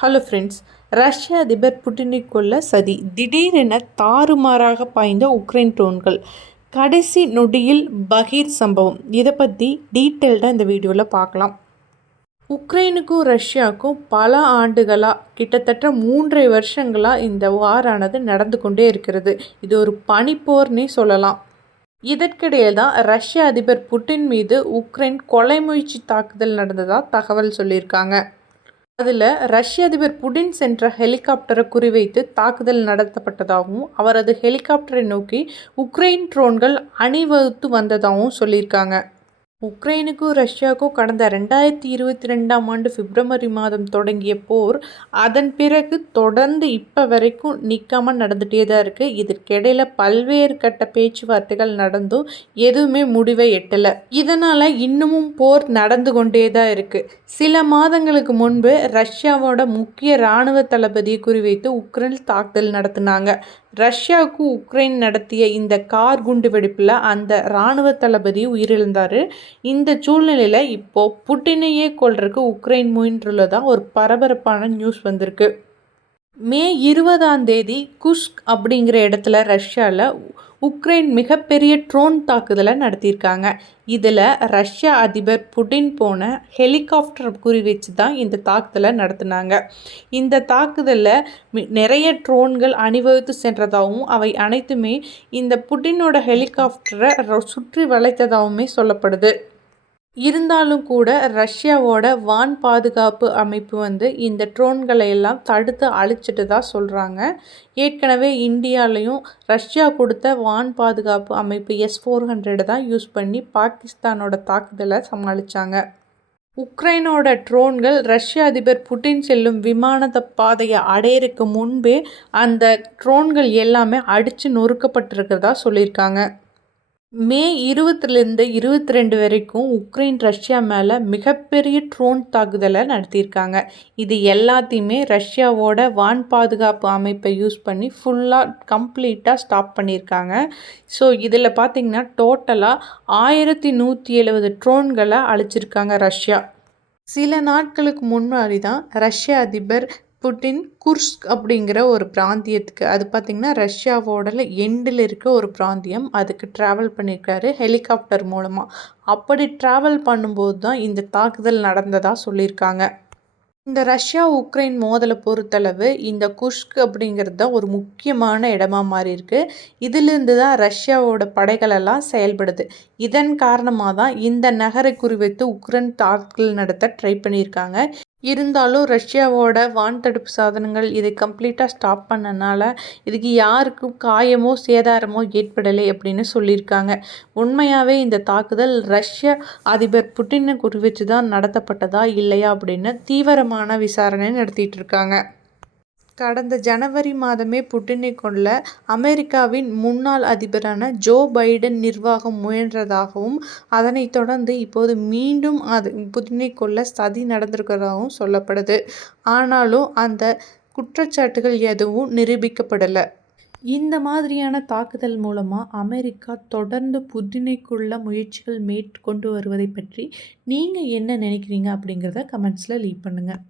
Hello friends, ரஷ்ய அதிபர் புட்டினை கொல்ல சதி. திடீரென தாறுமாறாக பாய்ந்த உக்ரைன் ட்ரோன்கள். கடைசி நொடியில் பகீர் சம்பவம். இதை பற்றி டீட்டெயில்டாக இந்த வீடியோவில் பார்க்கலாம். உக்ரைனுக்கும் ரஷ்யாவுக்கும் பல ஆண்டுகளாக கிட்டத்தட்ட 3.5 வருஷங்களாக இந்த வாரானது நடந்து கொண்டே இருக்கிறது. இது ஒரு பனிப்போர்னே சொல்லலாம். இதற்கிடையே தான் ரஷ்ய அதிபர் புட்டின் மீது உக்ரைன் கொலை முயற்சி தாக்குதல் நடந்ததாக தகவல் சொல்லியிருக்காங்க. அதில் ரஷ்ய அதிபர் புடின் சென்ற ஹெலிகாப்டரை குறிவைத்து தாக்குதல் நடத்தப்பட்டதாகவும் அவரது ஹெலிகாப்டரை நோக்கி உக்ரைன் ட்ரோன்கள் அணிவகுத்து வந்ததாகவும் சொல்லியிருக்காங்க. உக்ரைனுக்கும் ரஷ்யாவுக்கும் கடந்த 2022ஆம் ஆண்டு பிப்ரவரி மாதம் தொடங்கிய போர் அதன் பிறகு தொடர்ந்து இப்போ வரைக்கும் நிற்காமல் நடந்துகிட்டே தான் இருக்குது. இதற்கிடையில் பல்வேறு கட்ட பேச்சுவார்த்தைகள் நடந்தும் எதுவுமே முடிவை எட்டலை. இதனால் இன்னமும் போர் நடந்து கொண்டே தான் இருக்குது. சில மாதங்களுக்கு முன்பு ரஷ்யாவோட முக்கிய இராணுவ தளபதியை குறிவைத்து உக்ரைன் தாக்குதல் நடத்தினாங்க. ரஷ்யாவுக்கு உக்ரைன் நடத்திய இந்த கார் குண்டு வெடிப்பில் அந்த இராணுவ தளபதி உயிரிழந்தார். இந்த சூழ்நிலையில் இப்போது புட்டினையே கொல்றதுக்கு உக்ரைன் முயன்றுள்ளதாக ஒரு பரபரப்பான நியூஸ் வந்திருக்கு. மே 20ஆம் தேதி குஸ்க் அப்படிங்கிற இடத்துல ரஷ்யாவில் உக்ரைன் மிகப்பெரிய ட்ரோன் தாக்குதலை நடத்தியிருக்காங்க. இதில் ரஷ்ய அதிபர் புட்டின் போன ஹெலிகாப்டர் குறி தான் இந்த தாக்குதலை நடத்தினாங்க. இந்த தாக்குதலில் நிறைய ட்ரோன்கள் அணிவகுத்து சென்றதாகவும் அவை அனைத்துமே இந்த புட்டினோட ஹெலிகாப்டரை சுற்றி வளைத்ததாகவுமே சொல்லப்படுது. இருந்தாலும் கூட ரஷ்யாவோட வான் பாதுகாப்பு அமைப்பு இந்த ட்ரோன்களை எல்லாம் தடுத்து அழிச்சிட்டு தான் சொல்கிறாங்க. ஏற்கனவே இந்தியாலையும் ரஷ்யா கொடுத்த வான் பாதுகாப்பு அமைப்பு S-400 தான் யூஸ் பண்ணி பாகிஸ்தானோட தாக்குதலை சமாளித்தாங்க. உக்ரைனோட ட்ரோன்கள் ரஷ்ய அதிபர் புட்டின் செல்லும் விமான பாதையை அடையிறதுக்கு முன்பே அந்த ட்ரோன்கள் எல்லாமே அடித்து நொறுக்கப்பட்டிருக்கிறதா சொல்லியிருக்காங்க. மே 20லேருந்து 22 வரைக்கும் உக்ரைன் ரஷ்யா மேலே மிகப்பெரிய ட்ரோன் தாக்குதலை நடத்தியிருக்காங்க. இது எல்லாத்தையுமே ரஷ்யாவோட வான் பாதுகாப்பு அமைப்பை யூஸ் பண்ணி கம்ப்ளீட்டாக ஸ்டாப் பண்ணியிருக்காங்க. ஸோ இதில் பார்த்திங்கன்னா டோட்டலாக 1170 ட்ரோன்களை அழிச்சிருக்காங்க ரஷ்யா. சில நாட்களுக்கு முன்னாடி தான் ரஷ்ய அதிபர் புட்டின் குர்ஸ்க் அப்படிங்கிற ஒரு பிராந்தியத்துக்கு, அது பார்த்திங்கன்னா ரஷ்யாவோட எண்டில் இருக்க ஒரு பிராந்தியம், அதுக்கு ட்ராவல் பண்ணியிருக்காரு ஹெலிகாப்டர் மூலமாக. அப்படி ட்ராவல் பண்ணும்போது தான் இந்த தாக்குதல் நடந்ததாக சொல்லியிருக்காங்க. இந்த ரஷ்யா உக்ரைன் மோதலை பொறுத்தளவு இந்த குஷ்க் அப்படிங்கிறது தான் ஒரு முக்கியமான இடமா மாறி இருக்கு. இதிலிருந்து தான் ரஷ்யாவோட படைகளெல்லாம் செயல்படுது. இதன் காரணமாக தான் இந்த நகரை குறிவைத்து உக்ரைன் தாக்குதல் நடத்த ட்ரை பண்ணியிருக்காங்க. இருந்தாலும் ரஷ்யாவோட வான் தடுப்பு சாதனங்கள் இதை கம்ப்ளீட்டாக ஸ்டாப் பண்ணனால இதுக்கு யாருக்கும் காயமோ சேதாரமோ ஏற்படலை அப்படின்னு சொல்லியிருக்காங்க. உண்மையாகவே இந்த தாக்குதல் ரஷ்ய அதிபர் புட்டினை குறிவிச்சு தான் நடத்தப்பட்டதா இல்லையா அப்படின்னு தீவிரமான விசாரணை நடத்திட்டு இருக்காங்க. கடந்த ஜனவரி மாதமே புட்டினை கொல்ல அமெரிக்காவின் முன்னாள் அதிபரான ஜோ பைடன் நிர்வாகம் முயன்றதாகவும் அதனைத் தொடர்ந்து இப்போது மீண்டும் புட்டினை கொல்ல சதி நடந்திருக்கிறதாகவும் சொல்லப்படுது. ஆனாலும் அந்த குற்றச்சாட்டுகள் எதுவும் நிரூபிக்கப்படலை. இந்த மாதிரியான தாக்குதல் மூலமாக அமெரிக்கா தொடர்ந்து புட்டினை கொல்ல முயற்சிகள் மேற்கொண்டு வருவதை பற்றி நீங்கள் என்ன நினைக்கிறீங்க அப்படிங்கிறத கமெண்ட்ஸில் லீவ் பண்ணுங்கள்.